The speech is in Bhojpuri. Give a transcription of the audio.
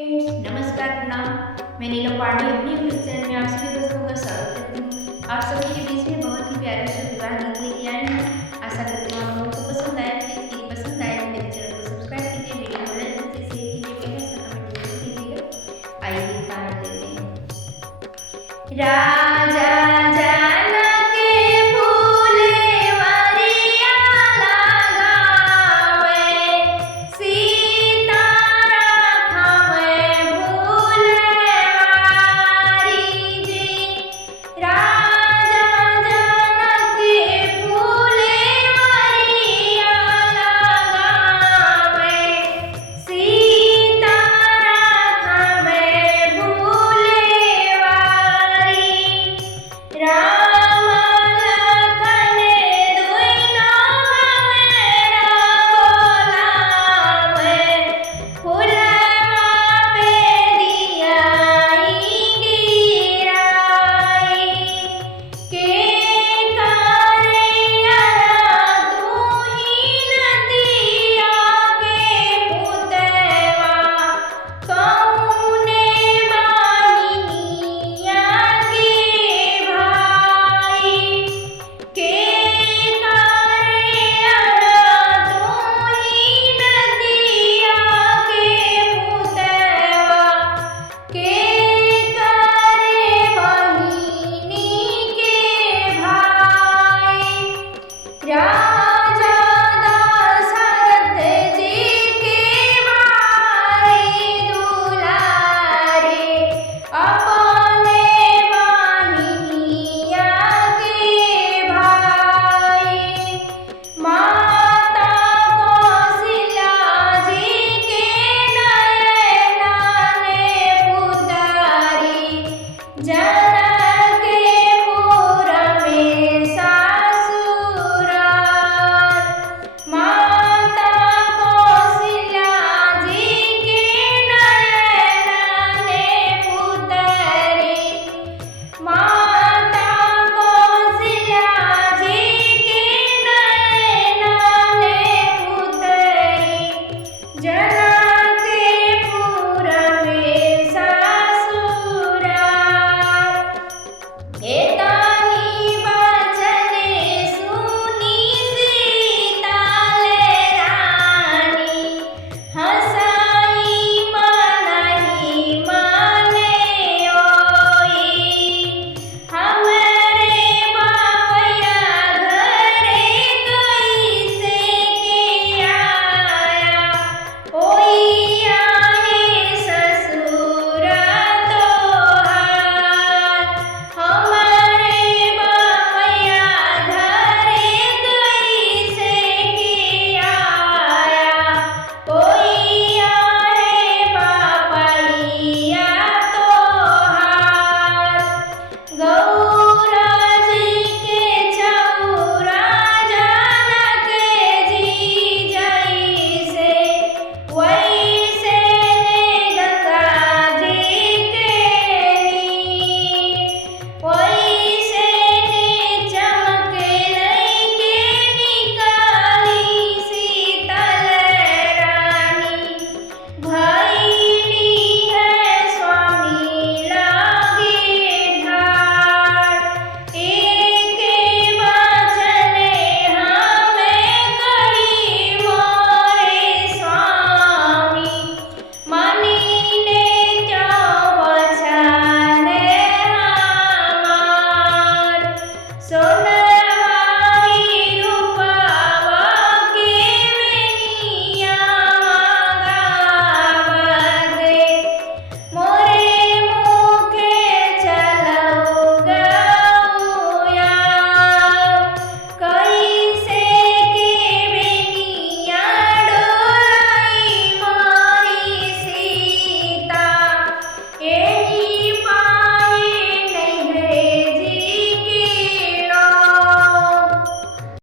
नमस्कार प्रणाम। मैं नीलम पांडे अपनी यूट्यूब चैनल में आप सभी दोस्तों का स्वागत करती हूँ। आप सभी के बीच में बहुत ही प्यारा सा विवाह गीत लेके आए हैं। आशा करती हूँ आप लोगों को पसंद आए। प्लीज गीत पसंद आए तो मेरे चैनल को सब्सक्राइब कीजिए, वीडियो को लाइक कीजिए, शेयर कीजिए, प्यारा सा कमेंट जरूर कीजिएगा। आइए गीत का आनंद लेते हैं। राजा